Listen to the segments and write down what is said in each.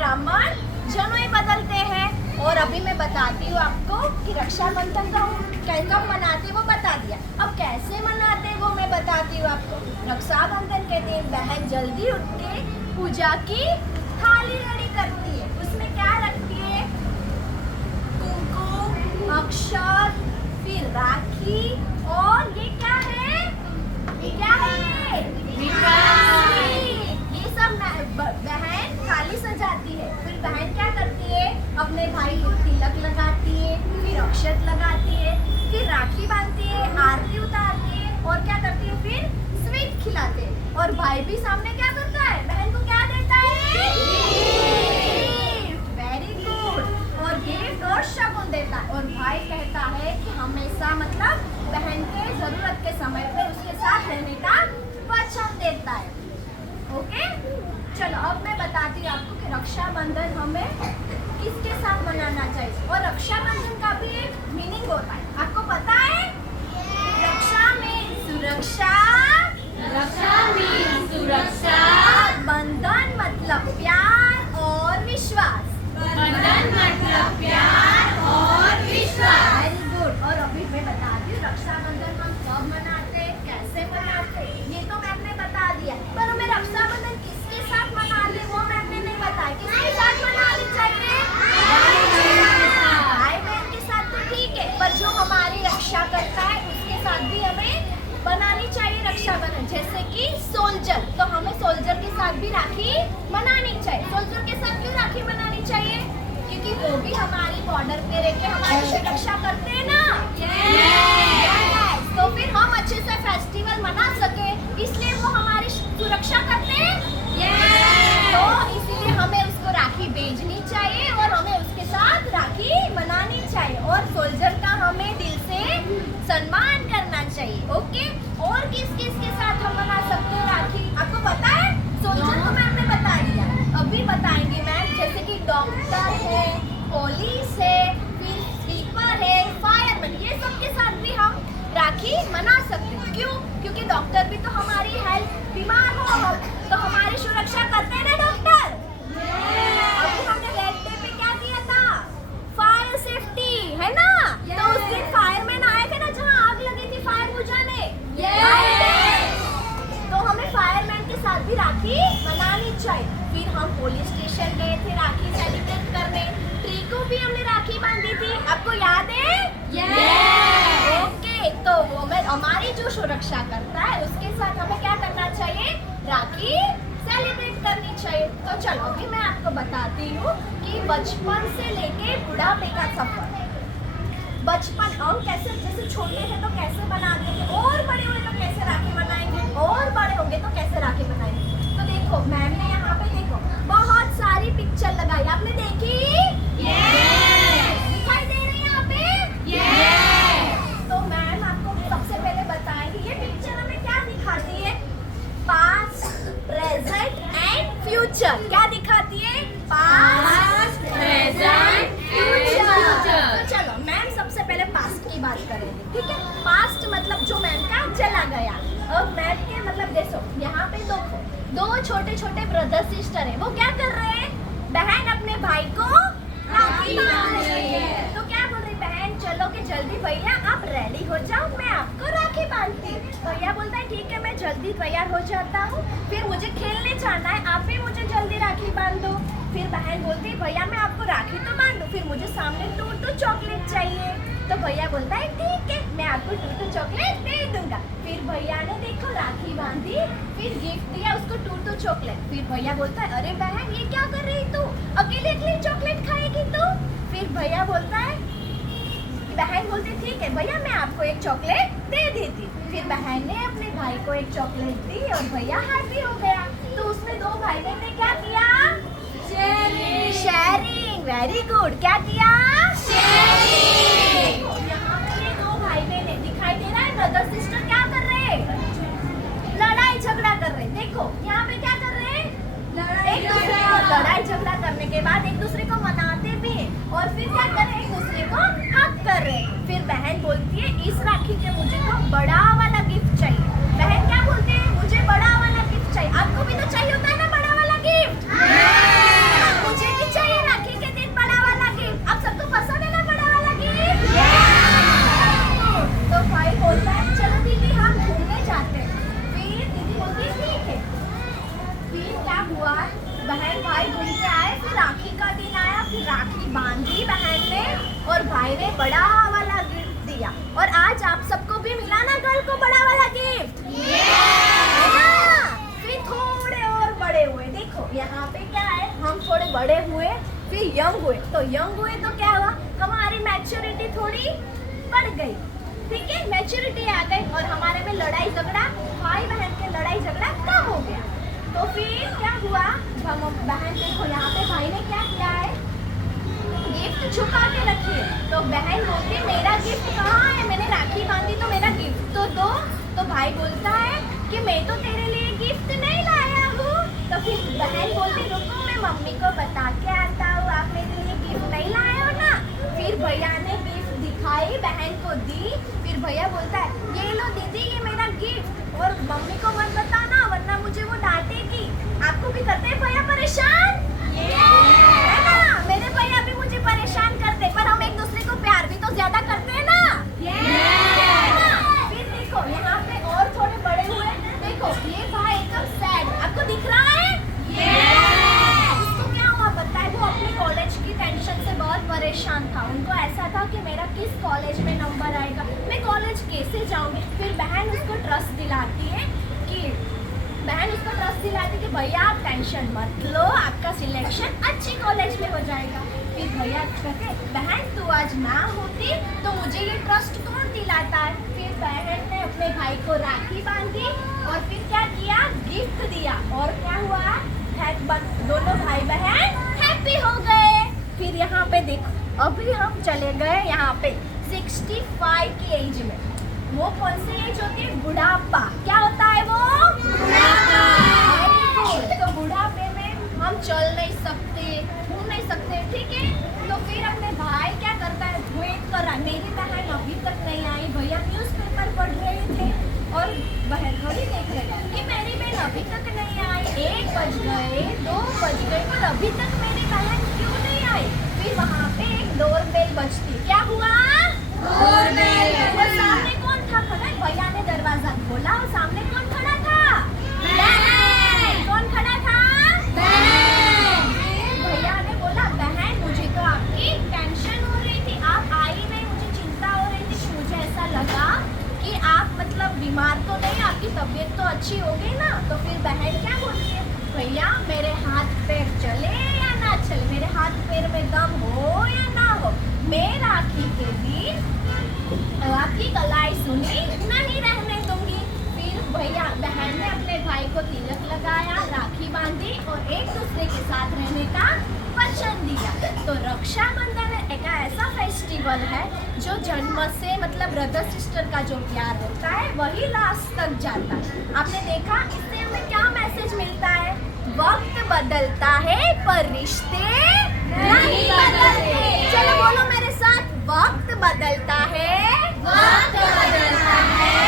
ब्राह्मण जनेऊ बदलते हैं। और अभी मैं बताती हूँ आपको कि रक्षाबंधन का कब मनाते वो बता दिया, अब कैसे मनाते वो मैं बताती हूँ आपको। रक्षाबंधन के दिन बहन जल्दी उठ के पूजा की थाली रेडी करती है। उसमें क्या रखती है? कुमकुम, अक्षत, फिर राखी, और ये क्या है? क्या है ये सब बहन थाली सजाती है। फिर बहन क्या करती है? अपने भाई को तिलक लगाती है, फिर अक्षत लगाती है, फिर राखी बांधती है, आरती उतारती है, और क्या करती है? फिर स्वीट खिलाते हैं। और भाई भी सामने क्या करता है? बहन को क्या देता है? गिफ्ट। Very good. और गिफ्ट और शगुन देता है। और भाई कहता है कि हमेशा मतलब बहन के जरूरत के समय पे उसके साथ रहने का वचन देता है। ओके, चलो अब मैं बताती हूँ आपको कि रक्षाबंधन हमें किसके साथ मनाना चाहिए। और रक्षाबंधन का भी एक मीनिंग होता है, आपको पता है? रक्षा में सुरक्षा, रक्षा में सुरक्षा, बंधन मतलब प्यार और विश्वास, बंधन मतलब प्यार और विश्वास। Very good. और अभी मैं बताती हूँ रक्षाबंधन हम कब मनाते, कैसे मनाते, ये तो मैंने बता दिया। पर हमें रक्षाबंधन किसके साथ मनाते वो मैंने नहीं बताया। किसके साथ मनानी चाहिए? भाई बहन के साथ तो ठीक है, पर जो हमारी रक्षा करता है उसके साथ भी हमें बनानी चाहिए रक्षाबंधन। जैसे कि सोल्जर, तो हमें सोल्जर के साथ भी राखी मनानी चाहिए। सोल्जर के साथ क्यों राखी मनानी चाहिए? क्योंकि वो भी हमारी बॉर्डर पे रह के हमारी सुरक्षा करते हैं ना। तो फिर हम अच्छे से फेस्टिवल मना सके, इसलिए वो हमारी सुरक्षा करते हैं। तो इसीलिए हमें उसको राखी भेजनी चाहिए और हमें उसके साथ राखी मनानी चाहिए। और सोल्जर का हमें दिल से सम्मान करना चाहिए। ओके, और किस किस के साथ हम मना सकते हैं राखी? आपको पता है? सोल्जर तो मैंने बता दिया, अभी बताएंगे मैम। जैसे कि डॉक्टर है, पुलिस है, फिर स्लीपर है, फायरमैन, ये सब के साथ भी हम राखी मना बांधी थी, आपको याद है? ओके, तो हमारी जो सुरक्षा करता है उसके साथ हमें क्या करना चाहिए? राखी सेलिब्रेट करनी चाहिए। तो चलो अभी मैं आपको बताती हूँ कि बचपन से लेके बुढ़ापे का सफर। बचपन हम कैसे, जैसे छोटे थे तो कैसे बनाते थे, और बड़े हुए तो कैसे राखी बनाएंगे, और बड़े होंगे तो कैसे राखी बनाएंगे। तो देखो मैम ने यहाँ पे देखो बहुत सारी पिक्चर लगाई, आपने देखी? दिखाई दे रही है यहाँ पे? तो मैम आपको सबसे पहले बताएंगे ये पिक्चर हमें क्या दिखाती है? Past, present and future. क्या दिखाती है? Past, present, future. तो चलो मैम सबसे पहले पास्ट की बात करेंगे, ठीक है? पास्ट मतलब जो मैम का चला गया। अब मैम के मतलब देखो यहाँ पे दो छोटे छोटे ब्रदर सिस्टर है, वो क्या कर रहे हैं? बहन अपने भाई को राखी बांध रही है। तो क्या बोल रही बहन, चलो कि जल्दी भैया आप रेडी हो जाओ, मैं आपको राखी बांधती। भैया बोलता है ठीक है मैं जल्दी तैयार हो जाता हूँ, फिर मुझे खेलने जाना है, आप भी मुझे जल्दी राखी बांध दो। फिर बहन बोलती है भैया मैं आपको राखी तो बांध दूँ, फिर मुझे सामने 2 चॉकलेट चाहिए। तो भैया बोलता है ठीक है मैं आपको 2 चॉकलेट दे दूंगा। फिर भैया ने देखो राखी बांधी, फिर गिफ्ट दिया उसको 2 चॉकलेट। फिर भैया बोलता है अरे बहन ये क्या कर रही तू, अकेले चॉकलेट खाएगी तू? फिर भैया बोलता है, बहन बोलती ठीक है भैया मैं आपको 1 चॉकलेट दे देती। फिर बहन ने अपने भाई को 1 चॉकलेट दी और भैया हैप्पी हो गया। तो उसमें 2 भाई बहन ने क्या किया? शेयरिंग। Very good. क्या किया? शेयरिंग। यहाँ पे ये 2 भाई बहन दिखाई दे रहा है, ब्रदर सिस्टर क्या कर रहे हैं? लड़ाई झगड़ा कर रहे हैं। देखो यहाँ पे क्या कर रहे हैं? एक दूसरे को लड़ाई झगड़ा करने के बाद एक दूसरे को मनाते भी हैं और फिर क्या कर रहे हैं? एक दूसरे को हक कर रहे हैं। फिर बहन बोलती है इस राखी के मुझे तो बड़ा वाला गिफ्ट चाहिए। बहन क्या बोलते हैं? मुझे बड़ा वाला गिफ्ट चाहिए। आपको भी तो चाहिए होता है ना बड़ा वाला गिफ्ट? मुझे भी चाहिए राखी के दिन बड़ा वाला गिफ्ट। आप सबको पसंद है ना बड़ा वाला गिफ्ट? तो भाई बोलता है चलो दीदी हम घूमने जाते हैं। फिर दीदी बोलती है ठीक है। फिर क्या हुआ? बहन भाई घूम के आए, फिर राखी का दिन आया, फिर राखी बांधी बहन ने और भाई ने बड़ा वाला गिफ्ट दिया। और आज आप सबको भी मिला ना गर्ल को बड़ा वाला गिफ्ट? है ना? फिर थोड़े और बड़े हुए। देखो यहाँ पे क्या है, हम थोड़े बड़े हुए फिर यंग हुए। तो यंग हुए तो क्या हुआ? हमारी मैच्योरिटी थोड़ी बढ़ गई, ठीक है? मैच्योरिटी आ गई और हमारे में लड़ाई झगड़ा, भाई बहन के लड़ाई झगड़ा कम हो गया। तो फिर क्या हुआ? हम बहन देखो यहाँ पे भाई ने क्या किया है? गिफ्ट छुपा के रखी है। तो बहन बोलती है मेरा गिफ्ट कहाँ है? मैंने राखी बांधी तो मेरा गिफ्ट तो दो। तो भाई बोलता है कि मैं तो तेरे लिए गिफ्ट नहीं लाया हूँ। तो फिर बहन बोलती रुको मैं मम्मी को बता के आता हूँ, आप मेरे लिए गिफ्ट नहीं लाए हो ना। फिर भैया ने गिफ्ट दिखाई, बहन को दी। फिर भैया बोलता है ये लो दीदी ये मेरा गिफ्ट, और मम्मी को मत बताना वरना मुझे वो डांटेगी। आपको भी करते हैं भैया परेशान? है ना? मेरे भैया भी मुझे परेशान करते, पर हम एक दूसरे को प्यार भी तो ज्यादा करते हैं ना? है ना? फिर देखो यहाँ पे और थोड़े बड़े हुए। देखो ये भाई एकदम सैड, आपको दिख रहा है? उसको क्या हुआ पता है? वो अपने कॉलेज की टेंशन से बहुत परेशान था। उनको ऐसा था कि मेरा किस कॉलेज में नंबर आएगा, मैं कॉलेज कैसे जाऊंगी। फिर बहन उसको ट्रस्ट दिलाती है कि भैया आप टेंशन मत लो, आपका सिलेक्शन अच्छे कॉलेज में हो जाएगा। फिर भैया कहते बहन तू आज ना होती तो मुझे ये ट्रस्ट कौन दिलाता है। फिर बहन ने अपने भाई को राखी बांधी और फिर क्या किया? गिफ्ट दिया। और क्या हुआ? दोनों भाई बहन हैप्पी हो गए। फिर यहाँ पे देखो अभी हम चले गए यहाँ पे 65 की एज में। वो कौन सी एज होती है? बुढ़ापा। क्या होता है वो? बुढ़ापा। तो बुढ़ापे में हम चल नहीं सकते, घूम नहीं सकते, ठीक है? तो फिर अपने भाई क्या करता है? वेट कर रहा है, मेरी बहन अभी तक नहीं आई। भैया न्यूज़पेपर पढ़ रहे थे और बहन घड़ी देख रहे कि मेरी बहन अभी तक नहीं आई। 1 बज गए, 2 बज गए, पर अभी तक मेरी बहन क्यों नहीं आई? फिर वहाँ पे एक डोरबेल बजती। क्या हुआ? डोरबेल। और सामने कौन था खड़ा? भैया ने दरवाजा खोला और सामने कौन खड़ा था? बहन। कौन खड़ा था? बहन। भैया ने बोला बहन मुझे तो आपकी टेंशन हो रही बीमार तो नहीं, आपकी तबीयत तो अच्छी हो गई ना। तो फिर बहन क्या बोलती है, भैया मेरे हाथ पैर चले या ना चले, मेरे हाथ पैर में दम हो या ना हो, मैं राखी के दिन आपकी कलाई सुनी नहीं रहने दूंगी। फिर भैया बहन ने अपने भाई को तिलक लगाया, राखी बांधी और एक दूसरे के साथ रहने का वचन दिया। तो रक्षाबंधन एक ऐसा फेस्टिवल है जो जन्म से मतलब ब्रदर सिस्टर का जो प्यार होता है वही लास्ट तक जाता है। आपने देखा इससे हमें क्या मैसेज मिलता है, वक्त बदलता है पर रिश्ते नहीं बदलते। चलो बोलो मेरे साथ, वक्त बदलता है, वक्त बदलता है,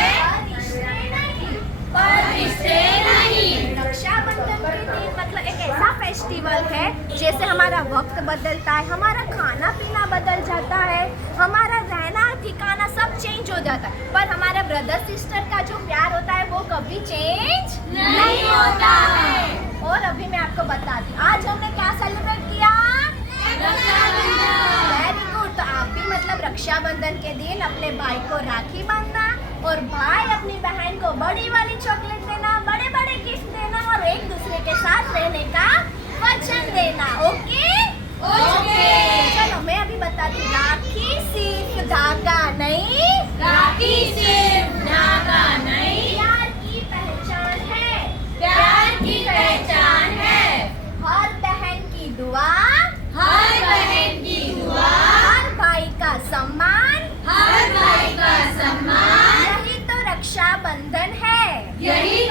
पर रिश्ते नहीं। रक्षाबंधन के दिन मतलब एक ऐसा फेस्टिवल है जैसे हमारा वक्त बदलता है, हमारा खाना पीना बदल जाता है, हमारा रहना ठिकाना सब चेंज हो जाता है, पर हमारा ब्रदर सिस्टर का जो प्यार होता है वो कभी चेंज नहीं होता है। और अभी मैं आपको बताती हूँ आज हमने क्या सेलिब्रेट किया, रक्षाबंधन। Very good. तो आप भी मतलब रक्षाबंधन के दिन अपने भाई को राखी बांधना और भाई अपनी बहन को बड़ी वाली चॉकलेट देना, बड़े बड़े गिफ्ट देना और एक दूसरे के साथ रहने का वचन देना। Okay okay. चलो मैं अभी बताती हूँ, राखी सिर्फ धागा नहीं, राखी सिर्फ धागा नहीं, प्यार की पहचान है, प्यार की पहचान है। हर बहन की दुआ, हर बहन की दुआ, हर भाई का सम्मान, हर भाई का सम्मान, यही तो रक्षाबंधन है। यही